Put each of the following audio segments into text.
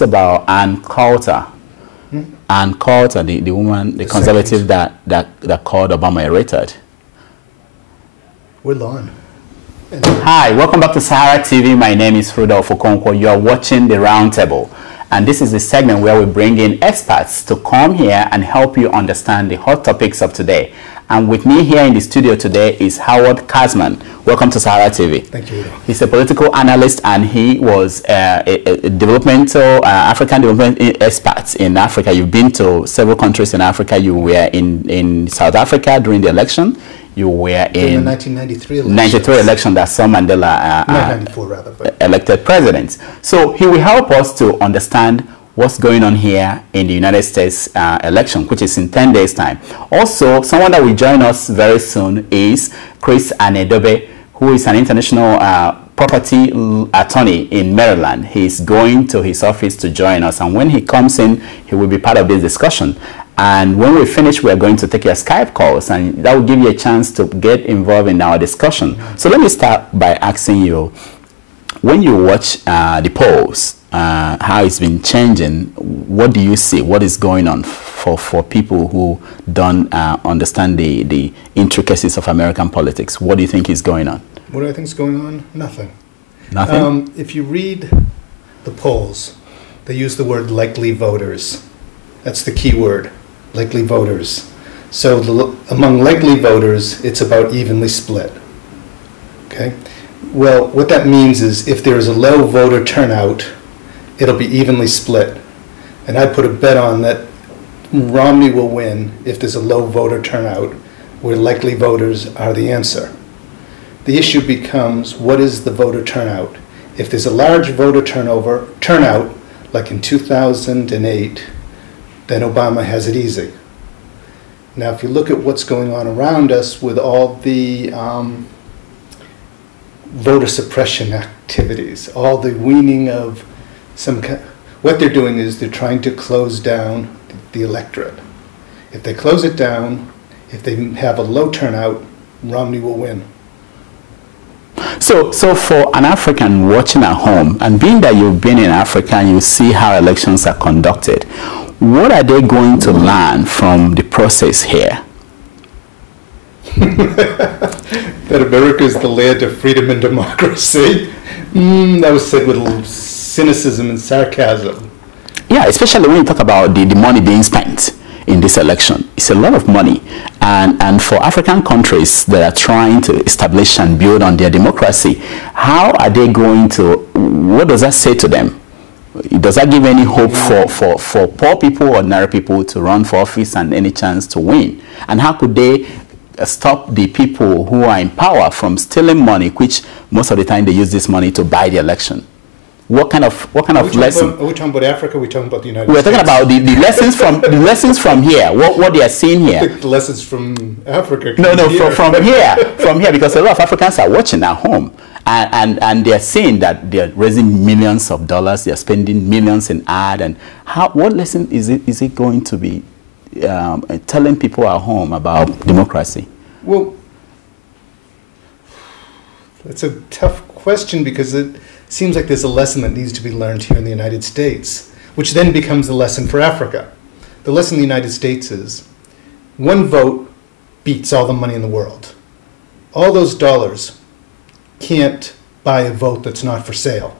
About Ann Coulter. Ann Coulter, the woman, the conservative that called Obama a retard. We're on. Hi, welcome back to SaharaTV. My name is Rudolph Okonkwo. You are watching The Roundtable. And this is the segment where we bring in experts to come here and help you understand the hot topics of today. And with me here in the studio today is Howard Katzman. Welcome to SaharaTV. Thank you. He's a political analyst and he was a developmental, African development expert in Africa. You've been to several countries in Africa. You were in South Africa during the election. You were in the 1993 election. 93 election that saw Mandela 94 rather, but elected president. So he will help us to understand what's going on here in the United States election, which is in 10 days' time. Also, someone that will join us very soon is Chris Aniedobe, who is an international property attorney in Maryland. He's going to his office to join us, and when he comes in, he will be part of this discussion. And when we finish, we're going to take your Skype calls, and that will give you a chance to get involved in our discussion. So let me start by asking you, when you watch the polls, how it's been changing, what do you see? What is going on for people who don't understand the intricacies of American politics? What do you think is going on? What do I think is going on? Nothing. Nothing? If you read the polls, they use the word likely voters. That's the key word, likely voters. So among likely voters, it's about evenly split. Okay? Well, what that means is if there is a low voter turnout, it'll be evenly split. And I put a bet on that Romney will win if there's a low voter turnout, where likely voters are the answer. The issue becomes, what is the voter turnout? If there's a large voter turnout, like in 2008, then Obama has it easy. Now, if you look at what's going on around us with all the voter suppression activities, all the weaning of what they're doing is they're trying to close down the electorate. If they close it down, if they have a low turnout, Romney will win. So for an African watching at home, and being that you've been in Africa and you see how elections are conducted, what are they going to learn from the process here? That America is the land of freedom and democracy. That was said with cynicism and sarcasm. Yeah, especially when you talk about the money being spent in this election. It's a lot of money. And for African countries that are trying to establish and build on their democracy, how are they going to, what does that say to them? Does that give any hope for poor people, ordinary people to run for office and any chance to win? And how could they stop the people who are in power from stealing money, which most of the time they use this money to buy the election? What kind of lesson? Are we talking about Africa? Or are we talking about the United We're States? talking about the lessons from the lessons from here. What they are seeing here. The lessons from Africa. No, from here, because a lot of Africans are watching at home, and they are seeing that they are raising millions of dollars, they are spending millions in ad, and what lesson is it going to be telling people at home about democracy? Well, that's a tough question because it seems like there's a lesson that needs to be learned here in the United States, which then becomes the lesson for Africa. The lesson in the United States is one vote beats all the money in the world. All those dollars can't buy a vote that's not for sale.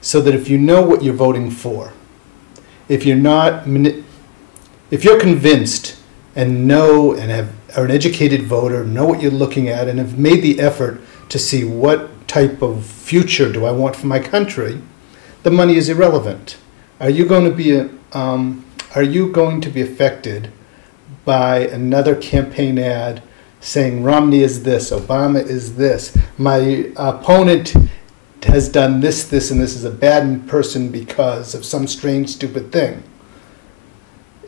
So that if you know what you're voting for, if you're convinced and know and are an educated voter, know what you're looking at, and have made the effort to see what type of future do I want for my country, the money is irrelevant. Are you going to be affected by another campaign ad saying Romney is this, Obama is this, my opponent has done this, this, and this is a bad person because of some strange, stupid thing?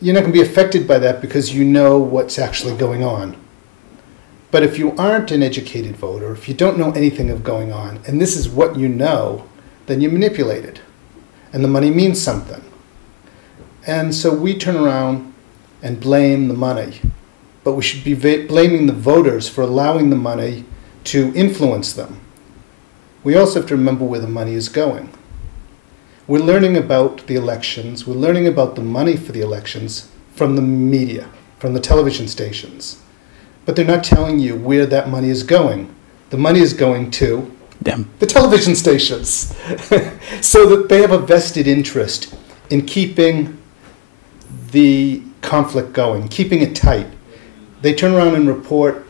You're not going to be affected by that because you know what's actually going on. But if you aren't an educated voter, if you don't know anything of going on, and this is what you know, then you're manipulated. And the money means something. And so we turn around and blame the money. But we should be blaming the voters for allowing the money to influence them. We also have to remember where the money is going. We're learning about the elections. We're learning about the money for the elections from the media, from the television stations. But they're not telling you where that money is going. The money is going to them, the television stations, so that they have a vested interest in keeping the conflict going, keeping it tight. They turn around and report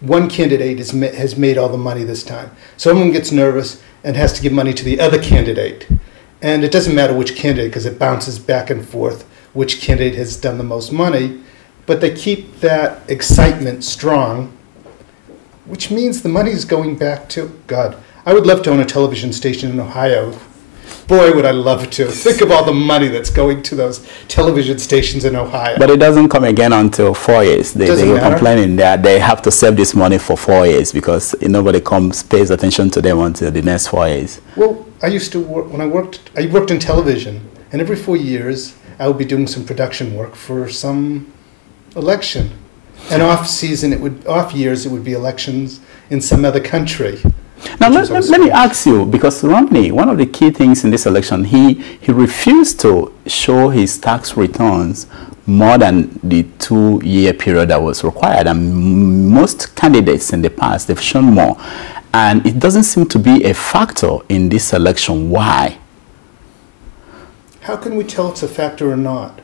one candidate has made all the money this time. Someone gets nervous and has to give money to the other candidate. And it doesn't matter which candidate, because it bounces back and forth which candidate has done the most money. But they keep that excitement strong, which means the money is going back to, God, I would love to own a television station in Ohio. Boy, would I love to. Think of all the money that's going to those television stations in Ohio. But it doesn't come again until 4 years. They were complaining that they have to save this money for 4 years because nobody pays attention to them until the next 4 years. Well, I used to work, I worked in television, and every 4 years I would be doing some production work for some election. And off years it would be elections in some other country. Now let me ask you, because Romney, one of the key things in this election, he refused to show his tax returns more than the 2-year period that was required. And most candidates in the past, they've shown more. And it doesn't seem to be a factor in this election. Why? How can we tell it's a factor or not?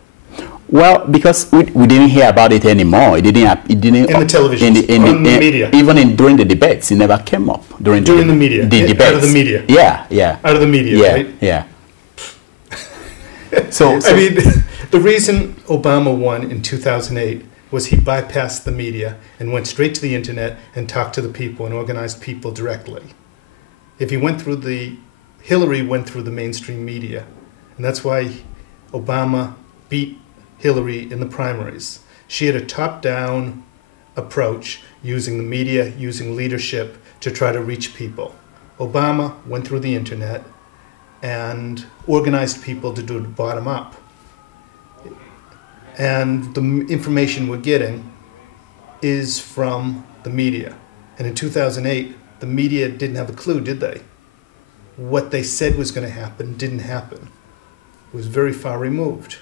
Well, because we didn't hear about it anymore. It didn't in the television, in the media. Even during the debates, it never came up during the media. The debates. Out of the media. Yeah. Out of the media, yeah, right? Yeah. so I mean, the reason Obama won in 2008 was he bypassed the media and went straight to the internet and talked to the people and organized people directly. If he went through Hillary went through the mainstream media, and that's why Obama beat Hillary in the primaries. She had a top-down approach using the media, using leadership to try to reach people. Obama went through the internet and organized people to do it bottom up. And the information we're getting is from the media. And in 2008, the media didn't have a clue, did they? What they said was going to happen didn't happen. It was very far removed.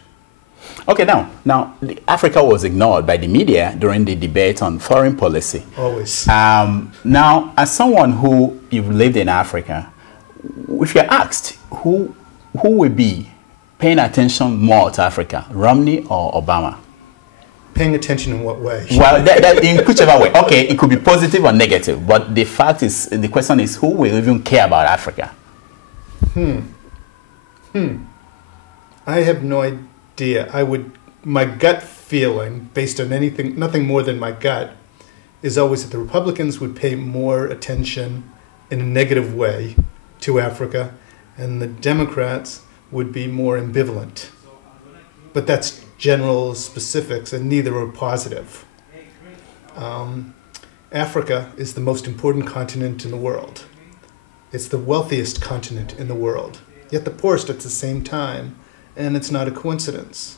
Okay, now Africa was ignored by the media during the debate on foreign policy. Always. Now, as someone who you've lived in Africa, if you're asked who will be paying attention more to Africa, Romney or Obama? Paying attention in what way? Well, in whichever way. Okay, it could be positive or negative, but the question is, who will even care about Africa? I have no idea. My gut feeling, based on nothing more than my gut, is always that the Republicans would pay more attention in a negative way to Africa, and the Democrats would be more ambivalent. But that's general specifics, and neither are positive. Africa is the most important continent in the world. It's the wealthiest continent in the world, yet the poorest at the same time. And it's not a coincidence.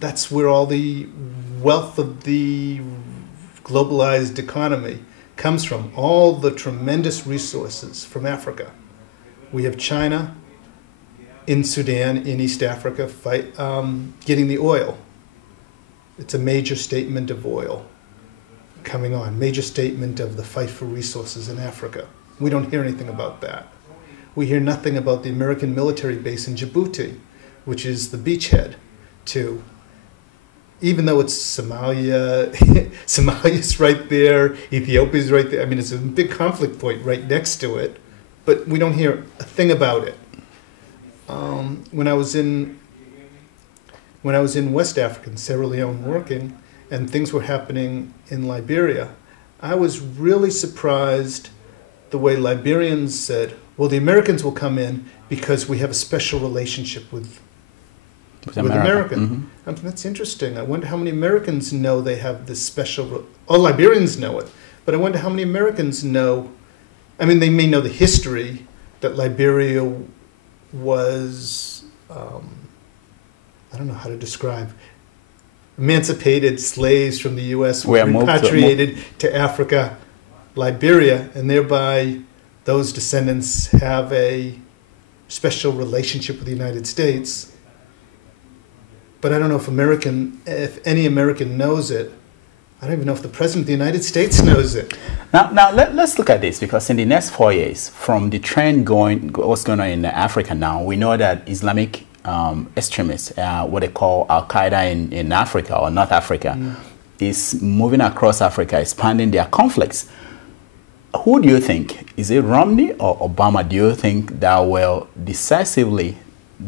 That's where all the wealth of the globalized economy comes from, all the tremendous resources from Africa. We have China in Sudan, in East Africa, getting the oil. It's a major statement of oil coming on, major statement of the fight for resources in Africa. We don't hear anything about that. We hear nothing about the American military base in Djibouti, which is the beachhead to, even though it's Somalia, Somalia's right there, Ethiopia's right there. I mean, it's a big conflict point right next to it, but we don't hear a thing about it. When I was in West Africa, in Sierra Leone, working, and things were happening in Liberia, I was really surprised the way Liberians said, well, the Americans will come in because we have a special relationship with America. Mm-hmm. That's interesting. I wonder how many Americans know they have this special... All Liberians know it, but I wonder how many Americans know... I mean, they may know the history that Liberia was... I don't know how to describe. Emancipated slaves from the U.S. were repatriated to Africa, Liberia, and thereby... those descendants have a special relationship with the United States. But I don't know if any American knows it. I don't even know if the President of the United States knows it. Now let's look at this, because in the next 4 years, from the trend what's going on in Africa now, we know that Islamic extremists, what they call Al-Qaeda in Africa or North Africa, is moving across Africa, expanding their conflicts. Who do you think? Is it Romney or Obama? Do you think that will decisively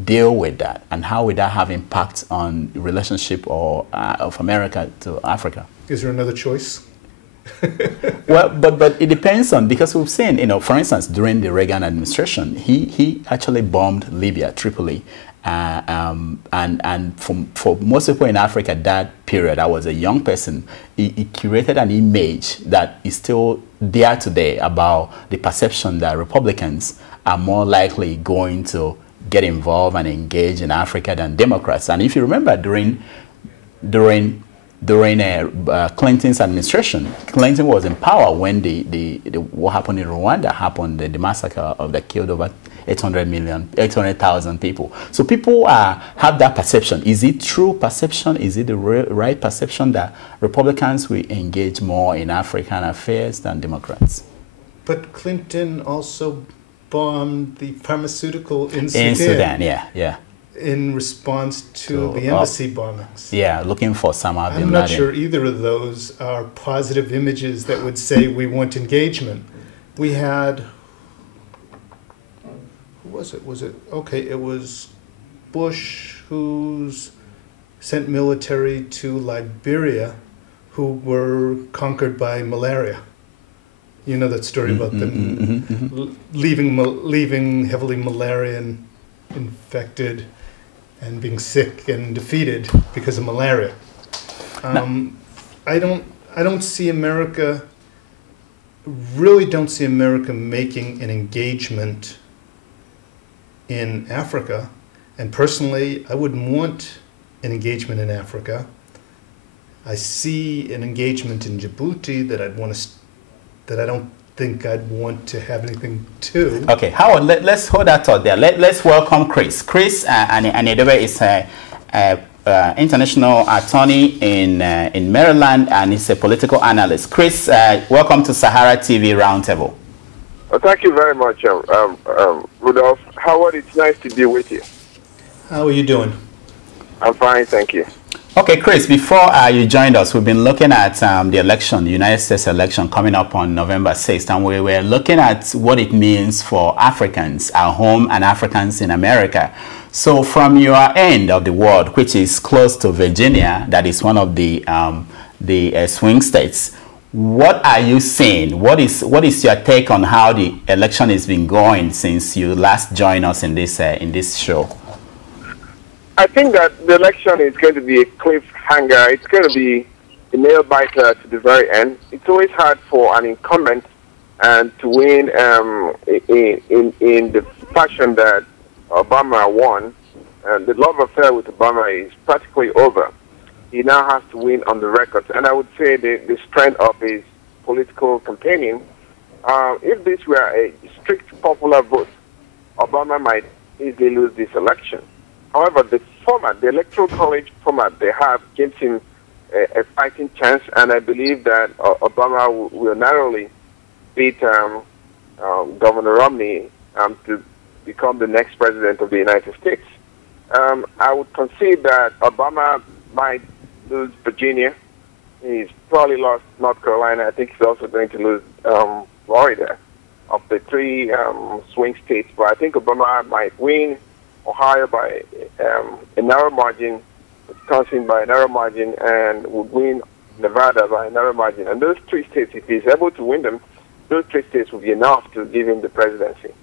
deal with that? And how will that have impact on the relationship of America to Africa? Is there another choice? Well, but it depends on, because we've seen, for instance, during the Reagan administration, he actually bombed Libya, Tripoli, and for most people in Africa that period, I was a young person, he created an image that is still there today about the perception that Republicans are more likely going to get involved and engage in Africa than Democrats. And if you remember, during Clinton's administration, Clinton was in power when what happened in Rwanda happened, the massacre that killed over 800,000 people. So people have that perception. Is it true perception? Is it the right perception that Republicans will engage more in African affairs than Democrats? But Clinton also bombed the pharmaceutical in Sudan. In Sudan, yeah. In response to the embassy bombings. Yeah, looking for Osama bin Laden. I'm not sure either of those are positive images that would say we want engagement. We had, who was it? It was Bush, who's sent military to Liberia, who were conquered by malaria. You know that story about them leaving heavily malaria infected and being sick and defeated because of malaria. I don't see America, really don't see America making an engagement in Africa. And personally, I wouldn't want an engagement in Africa. I see an engagement in Djibouti that I don't think I'd want to have anything to. Okay, Howard, let's hold that thought there. Let's welcome Chris. Chris Aniedobe is an international attorney in Maryland, and he's a political analyst. Chris, welcome to Sahara TV Roundtable. Well, thank you very much, Rudolph. Howard, it's nice to be with you. How are you doing? I'm fine, thank you. Okay, Chris, before you joined us, we've been looking at the election, the United States election coming up on November 6th, and we were looking at what it means for Africans at home and Africans in America. So from your end of the world, which is close to Virginia, that is one of the swing states, what are you seeing? What is your take on how the election has been going since you last joined us in this show? I think that the election is going to be a cliffhanger. It's going to be a nail biter to the very end. It's always hard for an incumbent to win in the fashion that Obama won. The love affair with Obama is practically over. He now has to win on the record. And I would say the strength of his political campaigning, if this were a strict popular vote, Obama might easily lose this election. However, the format, the electoral college format they have gives him a fighting chance, and I believe that Obama will narrowly beat Governor Romney to become the next president of the United States. I would concede that Obama might lose Virginia. He's probably lost North Carolina. I think he's also going to lose Florida of the three swing states. But I think Obama might win Ohio by a narrow margin, Wisconsin by a narrow margin, and would win Nevada by a narrow margin. And those three states, if he's able to win them, those three states will be enough to give him the presidency.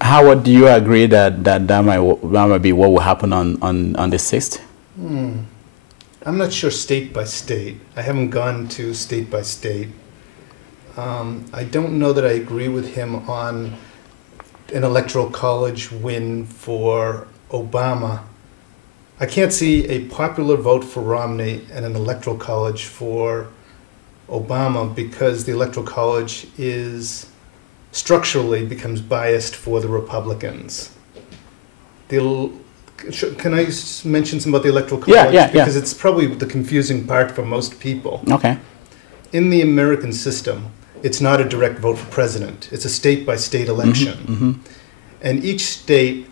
Howard, do you agree that might be what will happen on the 6th? I'm not sure state by state. I haven't gone to state by state. I don't know that I agree with him on an electoral college win for Obama. I can't see a popular vote for Romney and an electoral college for Obama because the electoral college is structurally becomes biased for the Republicans. Can I mention some about the electoral college? Yeah. Because it's probably the confusing part for most people. Okay. In the American system, it's not a direct vote for president. It's a state-by-state election. And each state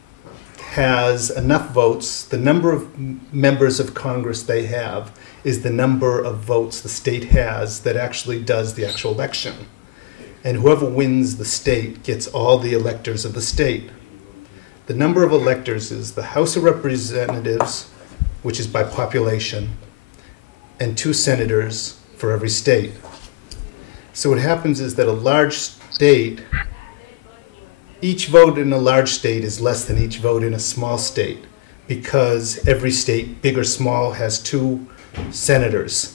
has enough votes. The number of members of Congress they have is the number of votes the state has that actually does the actual election. And whoever wins the state gets all the electors of the state. The number of electors is the House of Representatives, which is by population, and 2 senators for every state. So what happens is that a large state, each vote in a large state is less than each vote in a small state, because every state, big or small, has 2 senators.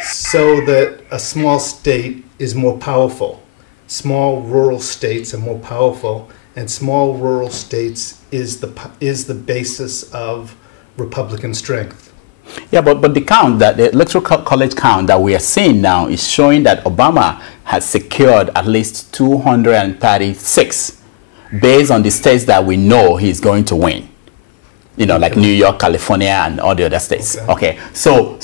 So that a small state is more powerful. Small rural states are more powerful, and small rural states is the basis of Republican strength. Yeah, but the count, that the electoral college count that we are seeing now is showing that Obama has secured at least 236 based on the states that we know he's going to win. You know, like New York, California, and all the other states. Okay. So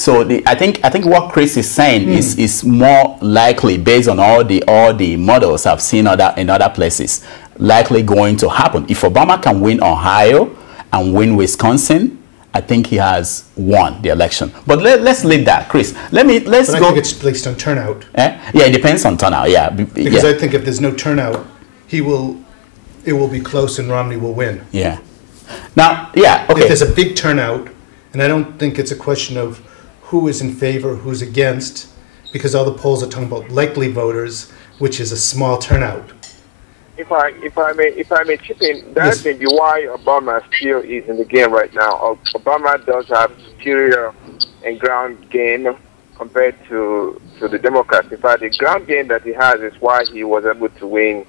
I think what Chris is saying is more likely based on all the models I've seen in other places, likely going to happen. If Obama can win Ohio and win Wisconsin, I think he has won the election. But let's leave that, Chris. Let's go. I think it's based on turnout. Yeah, it depends on turnout. Yeah, because I think if there's no turnout, it will be close and Romney will win. Yeah. Now, yeah, okay. If there's a big turnout, and I don't think it's a question of who is in favor, who's against, because all the polls are talking about likely voters, which is a small turnout. If I may chip in, that may be why Obama still is in the game right now. Obama does have superior and ground game compared to the Democrats. In fact, the ground game that he has is why he was able to win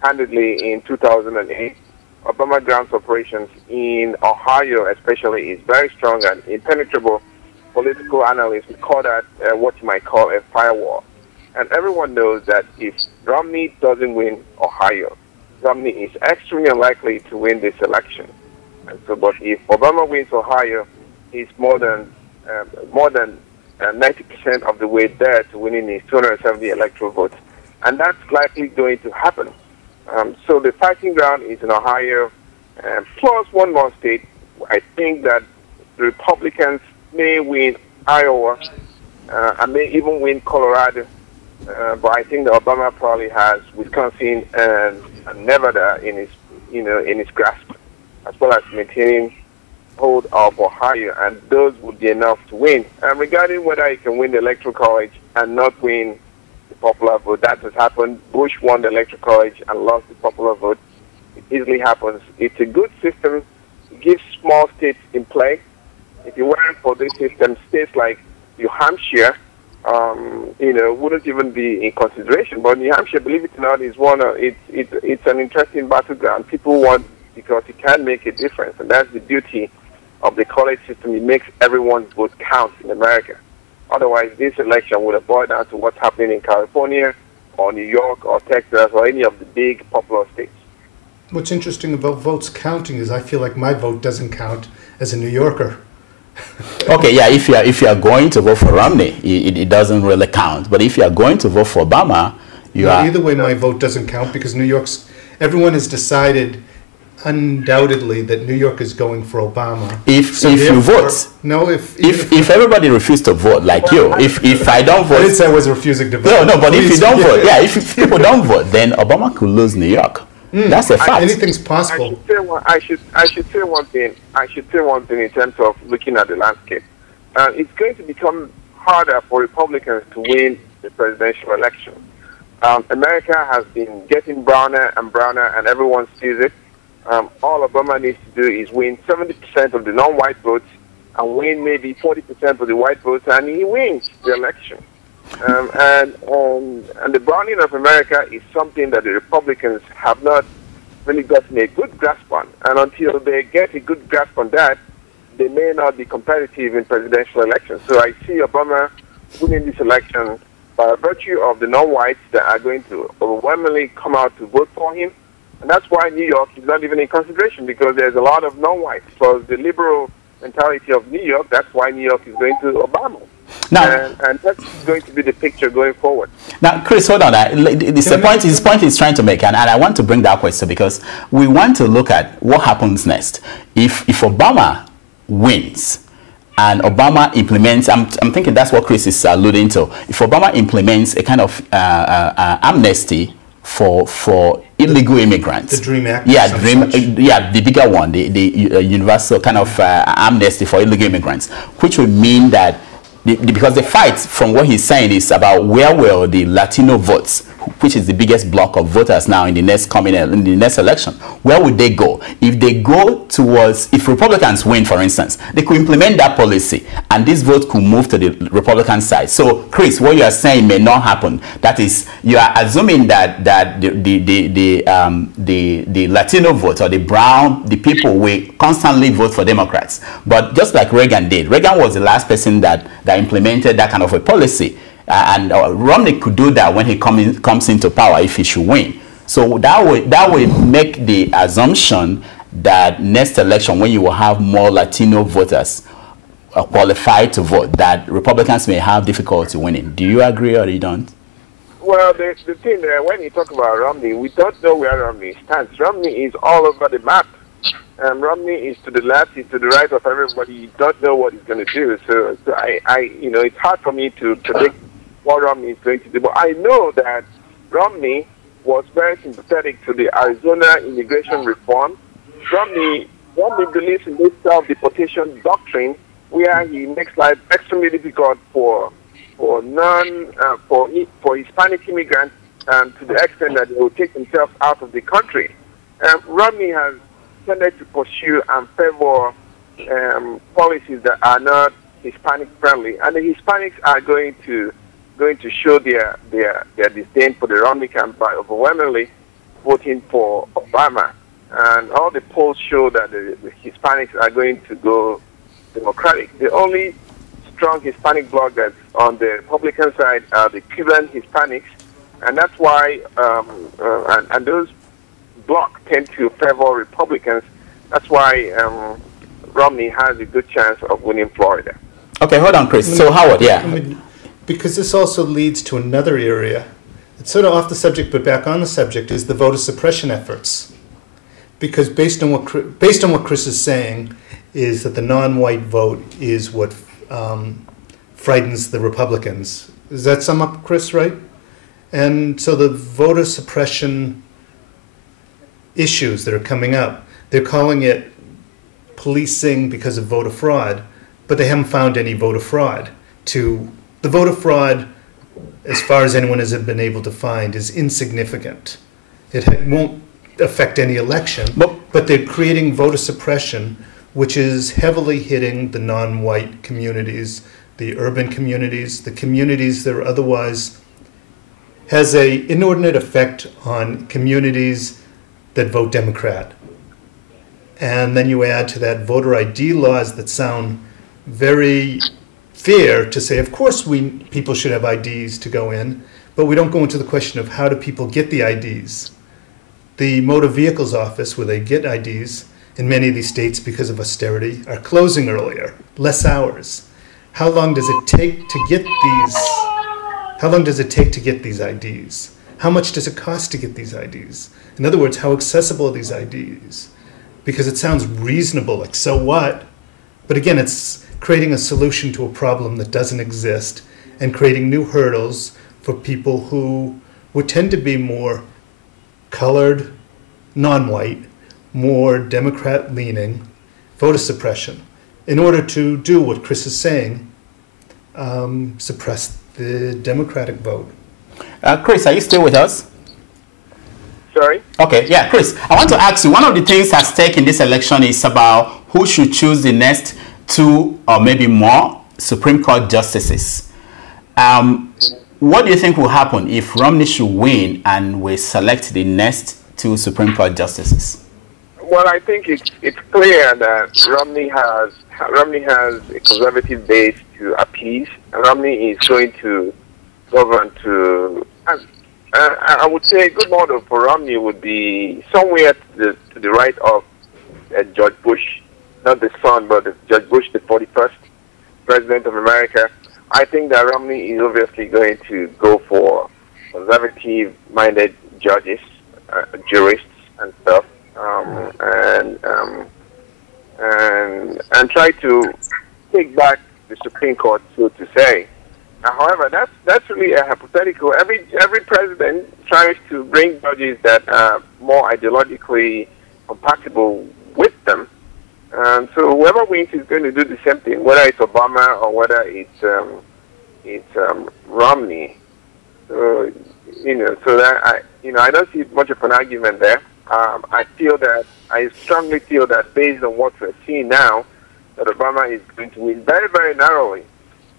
handedly in 2008. Obama ground operations in Ohio especially is very strong and impenetrable. Political analysts would call that what you might call a firewall. And everyone knows that if Romney doesn't win Ohio, Romney is extremely unlikely to win this election. And so, but if Obama wins Ohio, he's more than 90% of the way there to winning his 270 electoral votes. And that's likely going to happen. So the fighting ground is in Ohio, plus one more state. I think that the Republicans may win Iowa and may even win Colorado. But I think that Obama probably has Wisconsin and Nevada in his grasp, as well as maintaining hold of Ohio, and those would be enough to win. And regarding whether he can win the Electoral College and not win the popular vote, that has happened. Bush won the Electoral College and lost the popular vote. It easily happens. It's a good system. It gives small states in play. If you weren't for this system, states like New Hampshire, wouldn't even be in consideration. But New Hampshire, believe it or not, is it's an interesting battleground. People want, because it can make a difference, and that's the beauty of the college system. It makes everyone's vote count in America. Otherwise, this election would have boiled down to what's happening in California or New York or Texas or any of the big popular states. What's interesting about votes counting is I feel like my vote doesn't count as a New Yorker. Okay, yeah, if you are going to vote for Romney, it doesn't really count. But if you are going to vote for Obama, either way, my vote doesn't count because everyone has decided undoubtedly that New York is going for Obama. If you vote, no, if everybody refused to vote like you, if I don't vote, I didn't say I was refusing to vote. No, but if you don't vote, if people don't vote, then Obama could lose New York. That's a fact. Anything's possible. I should say one thing. In terms of looking at the landscape. It's going to become harder for Republicans to win the presidential election. America has been getting browner and browner, and everyone sees it. All Obama needs to do is win 70% of the non-white votes and win maybe 40% of the white votes, and he wins the election. And the browning of America is something that the Republicans have not really gotten a good grasp on. And until they get a good grasp on that, they may not be competitive in presidential elections. So I see Obama winning this election by virtue of the non-whites that are going to overwhelmingly come out to vote for him, And that's why New York is not even in consideration, because there's a lot of non-whites. So the liberal mentality of New York, that's why New York is going to Obama. Now, and that's going to be the picture going forward. Now, Chris, hold on. His point is trying to make, and I want to bring that question because we want to look at what happens next. If Obama wins and Obama implements, I'm thinking that's what Chris is alluding to. If Obama implements a kind of amnesty for illegal immigrants, the DREAM Act, the bigger one, the universal kind of amnesty for illegal immigrants, which would mean that because the fight, from what he's saying, is about where will the Latino votes, which is the biggest block of voters now in the next election, where would they go? If they go towards, if Republicans win, for instance, they could implement that policy, and this vote could move to the Republican side. So, Chris, what you are saying may not happen. That is, you are assuming that the Latino vote, or the brown, the people will constantly vote for Democrats. But just like Reagan did, Reagan was the last person that implemented that kind of a policy. And Romney could do that when he comes into power if he should win. So that would make the assumption that next election, when you will have more Latino voters qualified to vote, that Republicans may have difficulty winning. Do you agree or you don't? Well, the thing when you talk about Romney, we don't know where Romney stands. Romney is all over the map. Romney is to the left, he's to the right of everybody. You don't know what he's going to do. So it's hard for me to predict what Romney is going to do. But I know that Romney was very sympathetic to the Arizona immigration reform. Romney believes in this self-deportation doctrine, where he makes life extremely difficult for Hispanic immigrants, to the extent that they will take themselves out of the country. Romney has tended to pursue and favor policies that are not Hispanic friendly, and the Hispanics are going to show their disdain for the Romney camp by overwhelmingly voting for Obama. And all the polls show that the Hispanics are going to go Democratic. The only strong Hispanic bloc that's on the Republican side are the Cuban Hispanics, and that's why and those bloc tend to favor Republicans. That's why Romney has a good chance of winning Florida. Okay, hold on, Chris. So Howard, because this also leads to another area. It's sort of off the subject, but back on the subject, is the voter suppression efforts. Because based on what Chris is saying, is that the non-white vote is what frightens the Republicans. Does that sum up, Chris, right? And so the voter suppression issues that are coming up, they're calling it policing because of voter fraud, but they haven't found any voter fraud. The voter fraud, as far as anyone has been able to find, is insignificant. It won't affect any election, but they're creating voter suppression, which is heavily hitting the non-white communities, the urban communities, the communities that are otherwise has an inordinate effect on communities that vote Democrat. And then you add to that voter ID laws that sound very fair to say, of course people should have IDs to go in, but we don't go into the question of how do people get the IDs. The motor vehicles office, where they get IDs in many of these states because of austerity, are closing earlier, less hours. How long does it take to get these? How long does it take to get these IDs? How much does it cost to get these IDs? In other words, how accessible are these IDs? Because it sounds reasonable, like, so what? But again, it's creating a solution to a problem that doesn't exist and creating new hurdles for people who would tend to be more colored, non-white, more Democrat-leaning, voter suppression, in order to do what Chris is saying, suppress the Democratic vote. Chris, are you still with us? Sorry? Okay, yeah, Chris, I want to ask you, one of the things at stake in this election is about who should choose the next 2 or maybe more Supreme Court justices. What do you think will happen if Romney should win and we select the next 2 Supreme Court justices? Well, I think it's clear that Romney has a conservative base to appease. Romney is going to govern to, I would say a good model for Romney would be somewhere to the right of George Bush, not the son, but George Bush, the 41st President of America. I think that Romney is obviously going to go for conservative-minded judges, jurists, and stuff, and try to take back the Supreme Court, so to say. However, that's really a hypothetical. Every president tries to bring judges that are more ideologically compatible with them. So whoever wins is going to do the same thing, whether it's Obama or whether it's Romney. So so that I don't see much of an argument there. I strongly feel that based on what we're seeing now, that Obama is going to win very, very narrowly,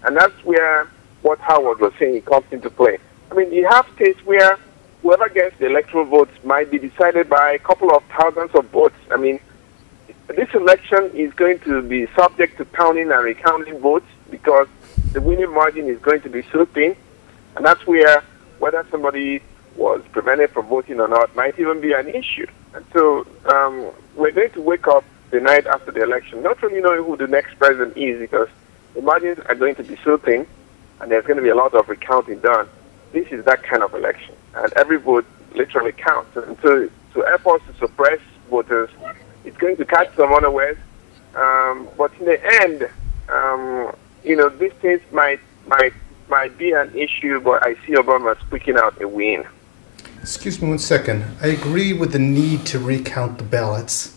and that's where what Howard was saying comes into play. I mean, you have states where whoever gets the electoral votes might be decided by a couple of thousands of votes. I mean, this election is going to be subject to counting and recounting votes because the winning margin is going to be so thin, and that's where whether somebody was prevented from voting or not might even be an issue. And so we're going to wake up the night after the election not really knowing who the next president is because the margins are going to be so thin, and there's going to be a lot of recounting done. This is that kind of election, and every vote literally counts. And so efforts to suppress voters, it's going to catch some unawares. But in the end, these things might be an issue, but I see Obama squeaking out a win. Excuse me one second. I agree with the need to recount the ballots,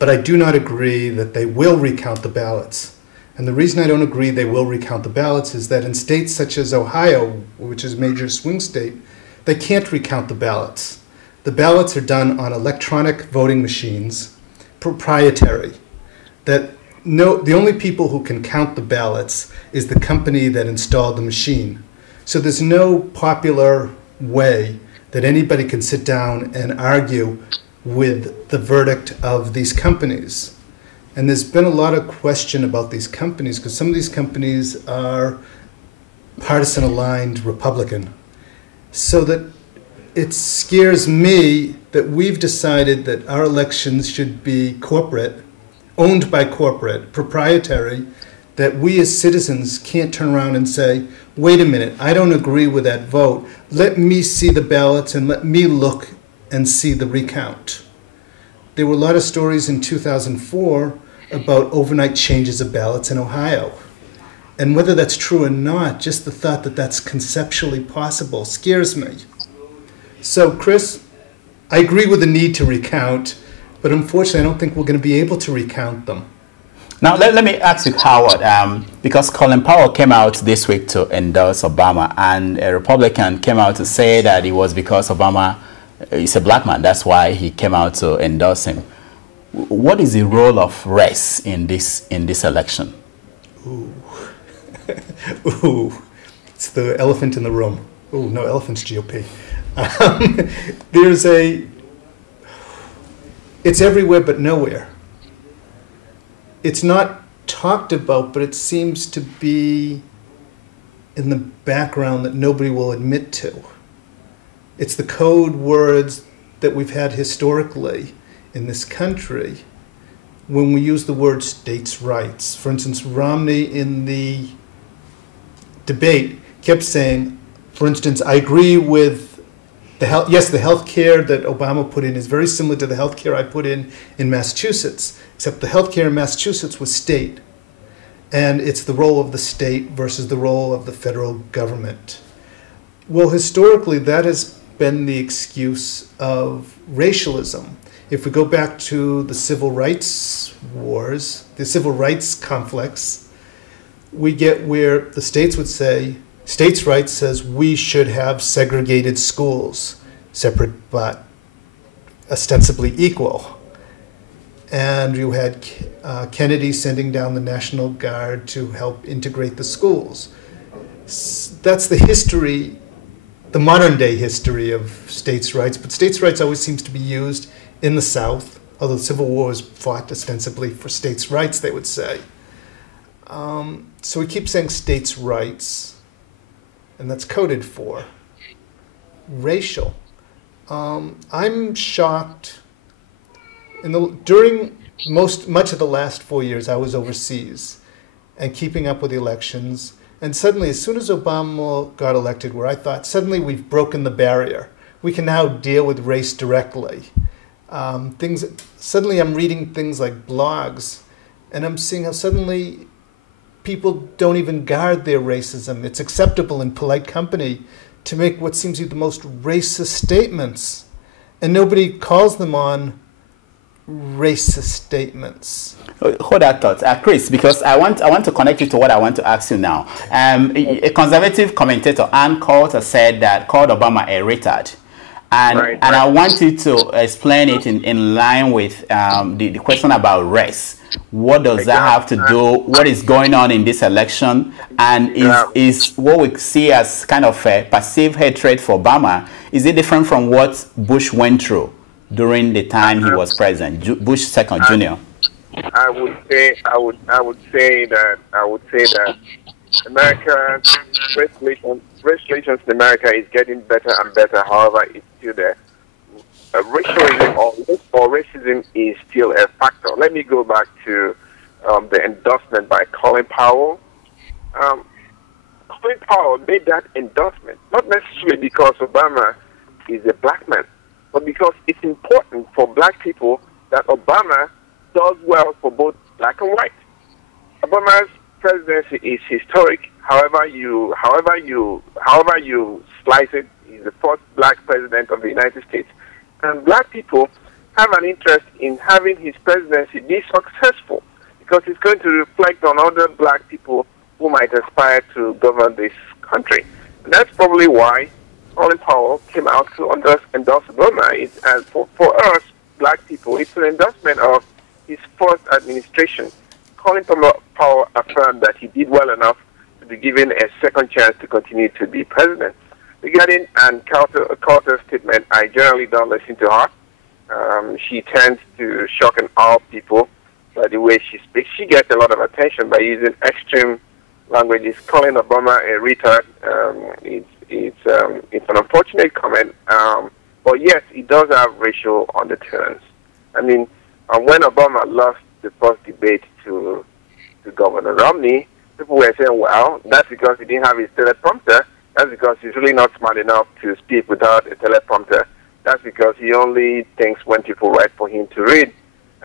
but I do not agree that they will recount the ballots. And the reason I don't agree they will recount the ballots is that in states such as Ohio, which is a major swing state, they can't recount the ballots. The ballots are done on electronic voting machines, proprietary. The only people who can count the ballots is the company that installed the machine. So there's no popular way that anybody can sit down and argue with the verdict of these companies. And there's been a lot of question about these companies because some of these companies are partisan aligned Republican. So that it scares me that we've decided that our elections should be corporate, owned by corporate, proprietary, that we as citizens can't turn around and say, wait a minute, I don't agree with that vote. Let me see the ballots and let me look and see the recount. There were a lot of stories in 2004 about overnight changes of ballots in Ohio. And whether that's true or not, just the thought that that's conceptually possible scares me. So, Chris, I agree with the need to recount, but unfortunately I don't think we're going to be able to recount them. Now, let me ask you, Howard, because Colin Powell came out this week to endorse Obama, and a Republican came out to say that it was because Obama is a black man. That's why he came out to endorse him. What is the role of race in this election? Ooh. Ooh. It's the elephant in the room. Ooh, no, elephant's GOP. It's everywhere but nowhere. It's not talked about, but it seems to be in the background that nobody will admit to. It's the code words that we've had historically in this country when we use the word states' rights. For instance, Romney in the debate kept saying, for instance, I agree with the health care that Obama put in is very similar to the health care I put in Massachusetts, except the health care in Massachusetts was state. And it's the role of the state versus the role of the federal government. Well, historically, that has been the excuse of racialism. If we go back to the civil rights wars, the civil rights conflicts, we get where the states would say, states' rights says we should have segregated schools, separate but ostensibly equal. And you had Kennedy sending down the National Guard to help integrate the schools. That's the history, the modern day history of states' rights, but states' rights always seems to be used in the South, although the Civil War was fought ostensibly for states' rights, they would say. So we keep saying states' rights, and that's coded for. racial. I'm shocked. During much of the last 4 years, I was overseas and keeping up with the elections. And suddenly, as soon as Obama got elected, where I thought, suddenly we've broken the barrier. We can now deal with race directly. Suddenly I'm reading things like blogs, and I'm seeing how suddenly people don't even guard their racism. It's acceptable in polite company to make what seems to be the most racist statements, and nobody calls them on racist statements. Hold that thought, Chris, because I want to connect you to what I want to ask you now. A conservative commentator, Ann Coulter, called Obama a retard. And I want you to explain it in line with the question about race. What does that have to do? What is going on in this election? And is what we see as kind of a passive hatred for Obama, is it different from what Bush went through during the time he was president, Bush second, Jr.? I would say that America, race relations in America is getting better and better. However, it's still there. Racialism or racism is still a factor. Let me go back to the endorsement by Colin Powell. Colin Powell made that endorsement, not necessarily because Obama is a black man, but because it's important for black people that Obama does well for both black and white. Obama's presidency is historic. However you slice it, he's the first black president of the United States. And black people have an interest in having his presidency be successful because it's going to reflect on other black people who might aspire to govern this country. And that's probably why Colin Powell came out to endorse Obama. For us, black people, it's an endorsement of his first administration. Colin Powell affirmed that he did well enough to be given a second chance to continue to be president. Regarding Ann Coulter's statement, I generally don't listen to her. She tends to shock and awe people by the way she speaks. She gets a lot of attention by using extreme languages, calling Obama a retard. It's an unfortunate comment, but yes, it does have racial undertones. I mean, when Obama lost the first debate to Governor Romney, people were saying, well, that's because he didn't have his teleprompter. That's because he's really not smart enough to speak without a teleprompter. That's because he only thinks when people write for him to read.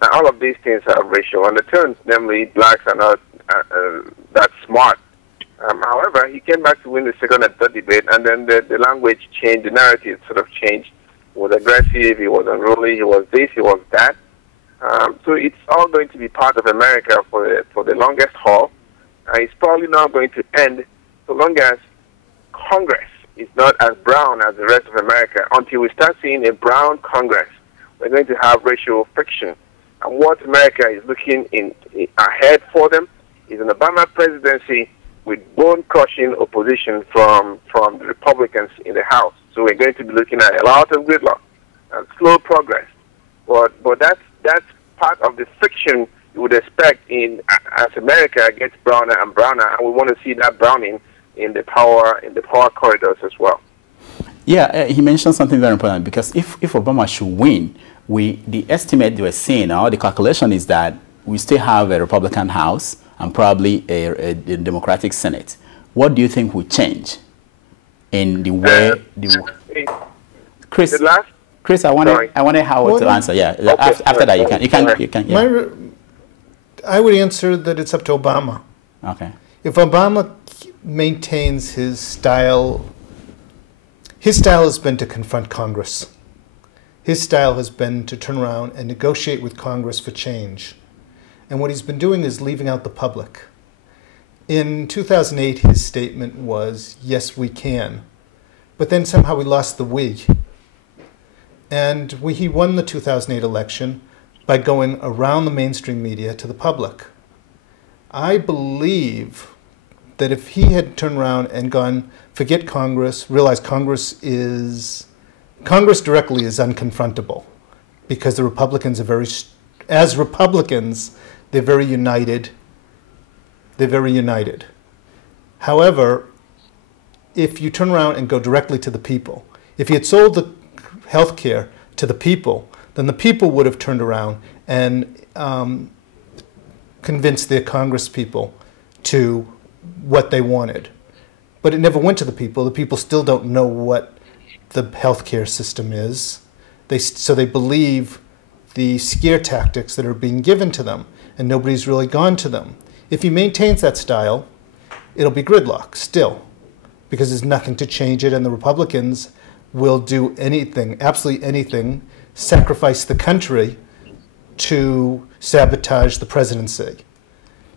And all of these things have racial undertones, namely blacks are not that smart. However, he came back to win the second and third debate, and then the language changed, the narrative sort of changed. He was aggressive, he was unruly, he was this, he was that. So it's all going to be part of America for the longest haul. It's probably not going to end so long as Congress is not as brown as the rest of America. Until we start seeing a brown Congress, we're going to have racial friction. And what America is looking ahead for them is an Obama presidency with bone-crushing opposition from the Republicans in the House. So we're going to be looking at a lot of gridlock and slow progress. But that's part of the friction you would expect as America gets browner and browner, and we want to see that browning in the power corridors as well. Yeah, he mentioned something very important, because if Obama should win, the estimate they were seeing, or the calculation is that we still have a Republican House and probably a Democratic Senate. What do you think will change in the way Chris, I wanted Howard to answer. Yeah, okay, after that you can. Yeah. I would answer that it's up to Obama. Okay. If Obama maintains his style has been to confront Congress. His style has been to turn around and negotiate with Congress for change. And what he's been doing is leaving out the public. In 2008, his statement was, yes, we can. But then somehow we lost the we. And he won the 2008 election by going around the mainstream media to the public. I believe that if he had turned around and gone, forget Congress, realize Congress directly is unconfrontable, because the Republicans are as Republicans, they're very united. They're very united. However, if you turn around and go directly to the people, If he had sold the health care to the people, then the people would have turned around and convinced their Congress people to what they wanted. But it never went to the people. The people still don't know what the healthcare system is. So they believe the scare tactics that are being given to them, and nobody's really gone to them. If he maintains that style, it'll be gridlock still, because there's nothing to change it, and the Republicans will do anything, absolutely anything, sacrifice the country to sabotage the presidency.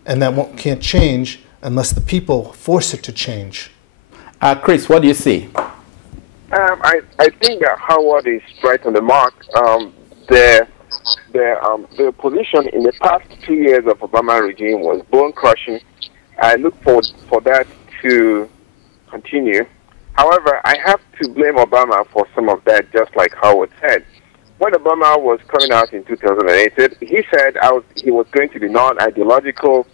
And that can't change unless the people force it to change. Chris, what do you see? I think that Howard is right on the mark. The position in the past 2 years of Obama regime was bone crushing. I look forward for that to continue. However, I have to blame Obama for some of that, just like Howard said. When Obama was coming out in 2008, he said he was going to be non-ideological.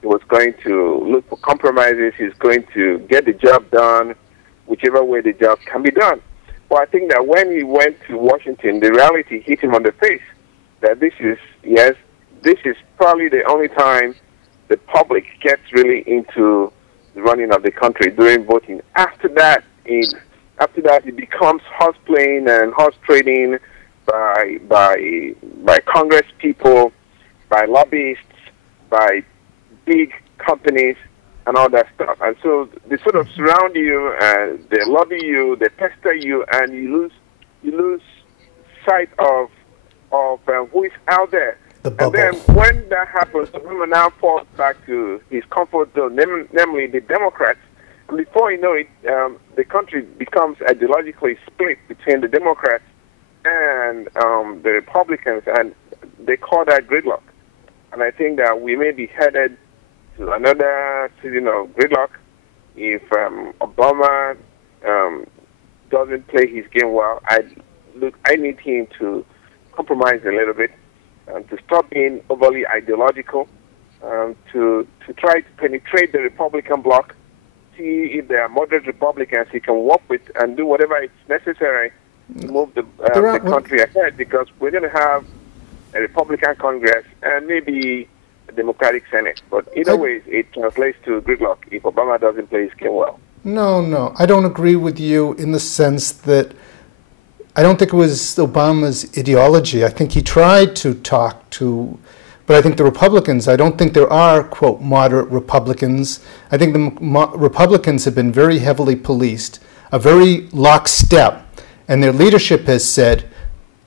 He was going to look for compromises. He's going to get the job done, whichever way the job can be done. Well, I think that when he went to Washington, the reality hit him on the face that this is probably the only time the public gets really into the running of the country during voting. After that, it becomes horse playing and horse trading by Congress people, by lobbyists, by big companies, and all that stuff. And so they sort of surround you, and they lobby you, they pester you, and you lose sight of who is out there. And then when that happens, Obama now falls back to his comfort zone, namely the Democrats. And before you know it, the country becomes ideologically split between the Democrats and the Republicans, and they call that gridlock. And I think that we may be headed to another season of gridlock if Obama doesn't play his game well. I need him to compromise a little bit, to stop being overly ideological, to try to penetrate the Republican bloc, see if there are moderate Republicans he can work with, and do whatever is necessary to move the country ahead, because we're going to have a Republican Congress and maybe a Democratic Senate. But either way, it translates to gridlock if Obama doesn't play his game well. No, I don't agree with you in the sense that I don't think it was Obama's ideology. I think he tried to talk to, but I think the Republicans, I don't think there are, quote, moderate Republicans. I think the Republicans have been very heavily policed, a very lockstep, and their leadership has said,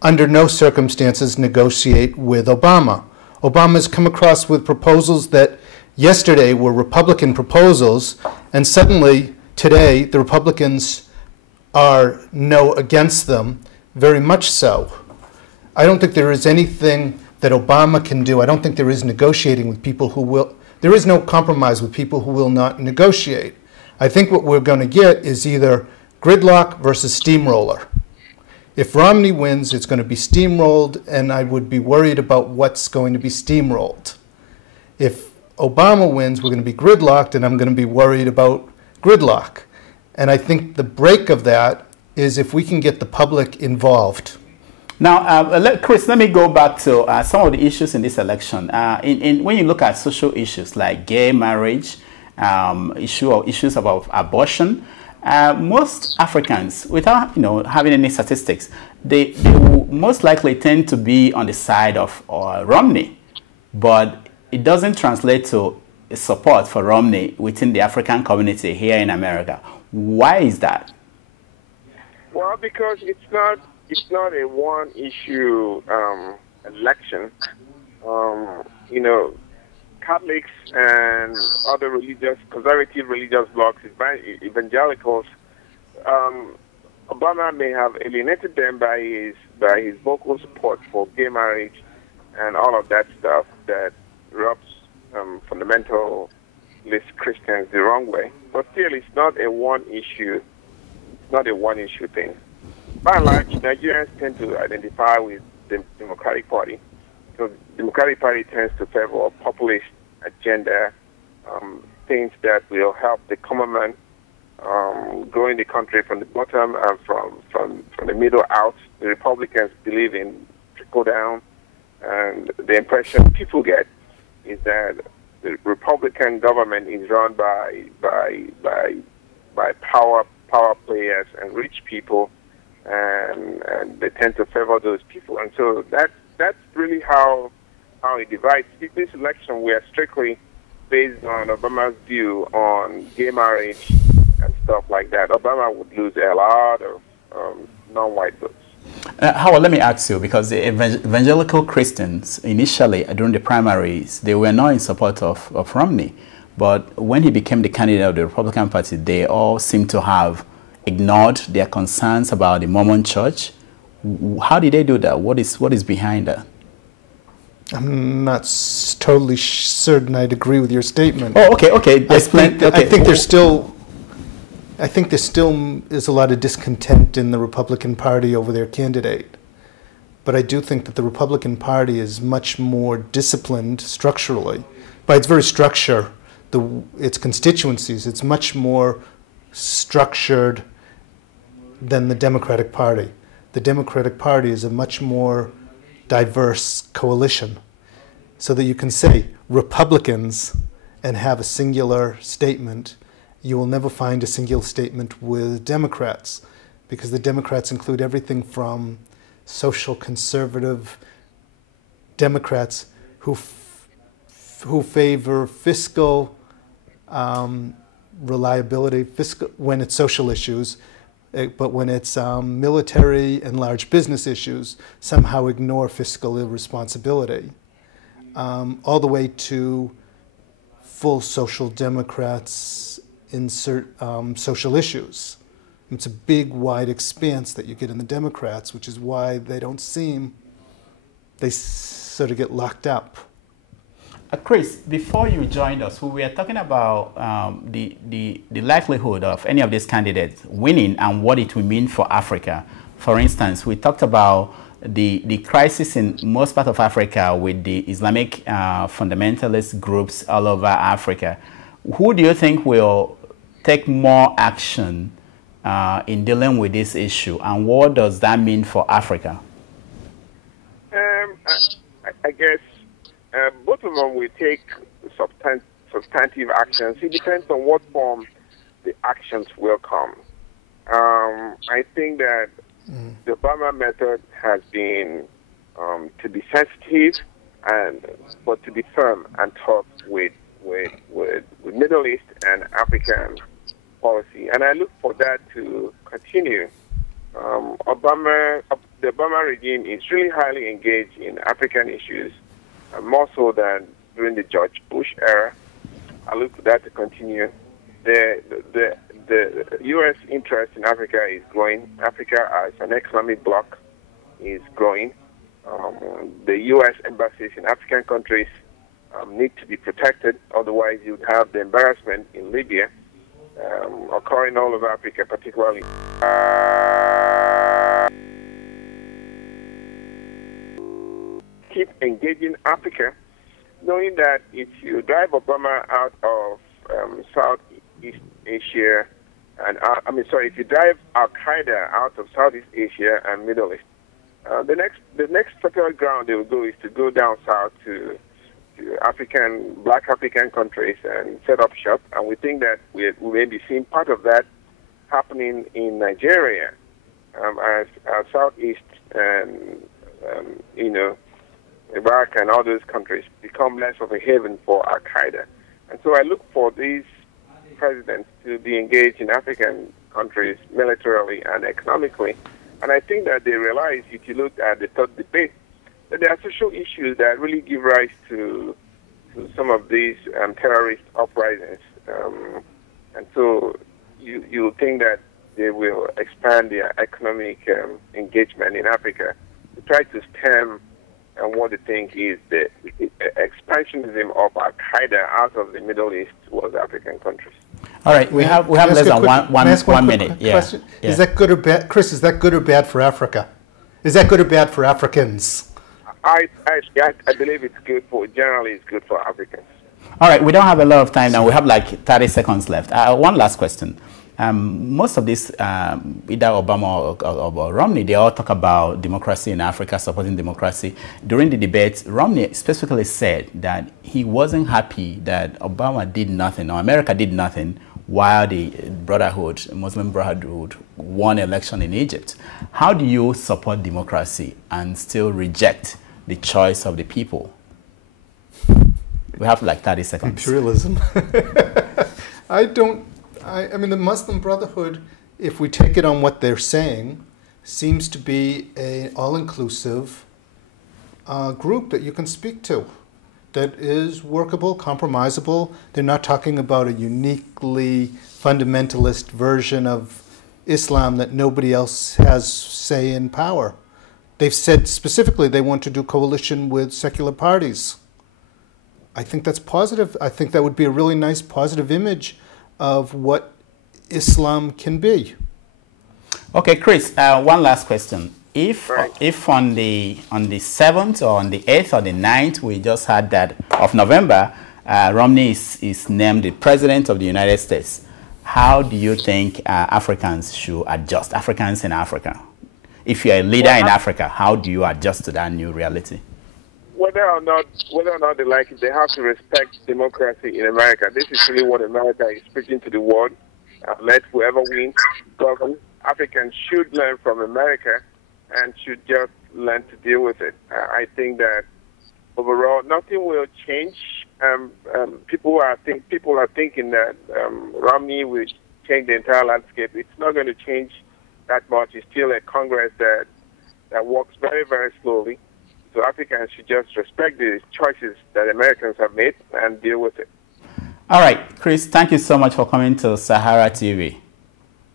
under no circumstances negotiate with Obama. Obama's come across with proposals that yesterday were Republican proposals, and suddenly today the Republicans are no against them, very much so. I don't think there is anything that Obama can do. I don't think there is negotiating with people who will, there is no compromise with people who will not negotiate. I think what we're going to get is either gridlock versus steamroller. If Romney wins, it's going to be steamrolled, and I would be worried about what's going to be steamrolled. If Obama wins, we're going to be gridlocked, and I'm going to be worried about gridlock. And I think the break of that is if we can get the public involved. Now, Chris, let me go back to some of the issues in this election. When you look at social issues like gay marriage, issues about abortion, most Africans, without having any statistics, they will most likely tend to be on the side of Romney, but it doesn't translate to support for Romney within the African community here in America. Why is that? Well, because it's not a one-issue election. Catholics and other conservative religious blocs, evangelicals, Obama may have alienated them by his vocal support for gay marriage and all of that stuff that rubs fundamentalist Christians the wrong way. But still, it's not a one-issue. It's not a one-issue thing. By and large, Nigerians tend to identify with the Democratic Party. So the Democratic Party tends to favor a populist agenda, things that will help the common man, growing the country from the bottom and from the middle out. The Republicans believe in trickle down, and the impression people get is that the Republican government is run by power players and rich people, and they tend to favor those people, and so that's really how it divides. This election, we are strictly based on Obama's view on gay marriage and stuff like that. Obama would lose a lot of non-white votes. Howard, let me ask you, because the evangelical Christians initially during the primaries, they were not in support of Romney, but when he became the candidate of the Republican Party, they all seem to have ignored their concerns about the Mormon Church. How did they do that? What is behind that? I'm not totally certain I'd agree with your statement. Oh, okay. I think there still is a lot of discontent in the Republican Party over their candidate. But I do think that the Republican Party is much more disciplined structurally. By its very structure, its constituencies, it's much more structured than the Democratic Party. The Democratic Party is a much more diverse coalition, so that you can say Republicans and have a singular statement. You will never find a singular statement with Democrats, because the Democrats include everything from social conservative Democrats who favor fiscal reliability, when it's social issues, but when it's military and large business issues, somehow ignore fiscal irresponsibility, all the way to full social democrats insert social issues. It's a big, wide expanse that you get in the Democrats, which is why they sort of get locked up. Chris, before you joined us, we were talking about the likelihood of any of these candidates winning and what it will mean for Africa. For instance, we talked about the crisis in most parts of Africa with the Islamic fundamentalist groups all over Africa. Who do you think will take more action in dealing with this issue, and what does that mean for Africa? I guess both of them will take substantive actions. It depends on what form the actions will come. I think that the Obama method has been to be sensitive, but to be firm and tough with Middle East and African policy, and I look for that to continue. The Obama regime is really highly engaged in African issues, more so than during the George Bush era. I look for that to continue. The U.S. interest in Africa is growing. Africa as an economic bloc is growing. The U.S. embassies in African countries need to be protected, otherwise you'd have the embarrassment in Libya occurring all over Africa, particularly. Keep engaging Africa, knowing that if you drive Obama out of Southeast Asia, if you drive Al Qaeda out of Southeast Asia and Middle East, the next fertile ground they will go is to go down south to Black African countries and set up shop, and we think that we may be seeing part of that happening in Nigeria, as Southeast and Iraq and all those countries become less of a haven for Al Qaeda. And so I look for these presidents to be engaged in African countries militarily and economically, and I think that they realize, if you look at the third debate, that there are social issues that really give rise to some of these terrorist uprisings. And so you think that they will expand their economic engagement in Africa to try to stem what they think is the expansionism of Al Qaeda out of the Middle East towards African countries. All right, we have less than one minute. Yeah. Is that good or bad, Chris? Is that good or bad for Africa? Is that good or bad for Africans? I believe it's good generally it's good for Africans. All right, we don't have a lot of time now. We have like 30 seconds left. One last question. most of this, either Obama or Romney, they all talk about democracy in Africa, supporting democracy. During the debate, Romney specifically said that he wasn't happy that Obama did nothing, or America did nothing, while the Brotherhood, Muslim Brotherhood, won election in Egypt. How do you support democracy and still reject the choice of the people? We have like 30 seconds. Imperialism. I mean, the Muslim Brotherhood, if we take it on what they're saying, seems to be an all-inclusive group that you can speak to, that is workable, compromisable. They're not talking about a uniquely fundamentalist version of Islam that nobody else has say in power. They've said specifically they want to do coalition with secular parties. I think that's positive. I think that would be a really nice positive image of what Islam can be. Okay, Chris, one last question. If on the 7th or on the 8th or the 9th, we just had that of November, Romney is named the President of the United States, how do you think Africans should adjust, Africans in Africa? If you're a leader in Africa, how do you adjust to that new reality? Whether or not they like it, they have to respect democracy in America. This is really what America is preaching to the world. Let whoever wins govern. Africans should learn from America and should just learn to deal with it. I think that overall nothing will change. People are thinking that Romney will change the entire landscape. It's not going to change that much. It's still a Congress that works very, very slowly. So Africans should just respect the choices that Americans have made and deal with it. All right, Chris, thank you so much for coming to Sahara TV.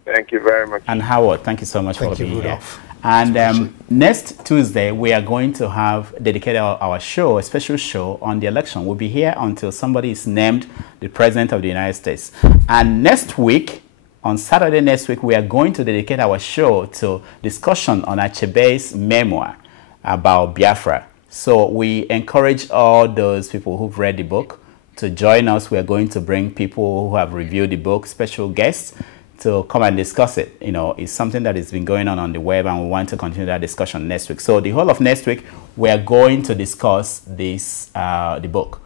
Thank you very much. And Howard, thank you so much for being Rudolph. here. And next Tuesday, we are going to have dedicated our show, a special show on the election. We'll be here until somebody is named the President of the United States. And next week, on Saturday next week, we are going to dedicate our show to discussion on Achebe's memoir about Biafra. So we encourage all those people who've read the book to join us. We are going to bring people who have reviewed the book, special guests, to come and discuss it. You know, it's something that has been going on the web, and we want to continue that discussion next week. So the whole of next week, we are going to discuss this, the book.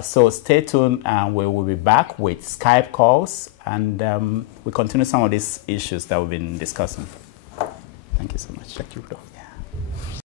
So stay tuned, and we will be back with Skype calls, and we continue some of these issues that we've been discussing. Thank you so much. Thank you, Rudolph.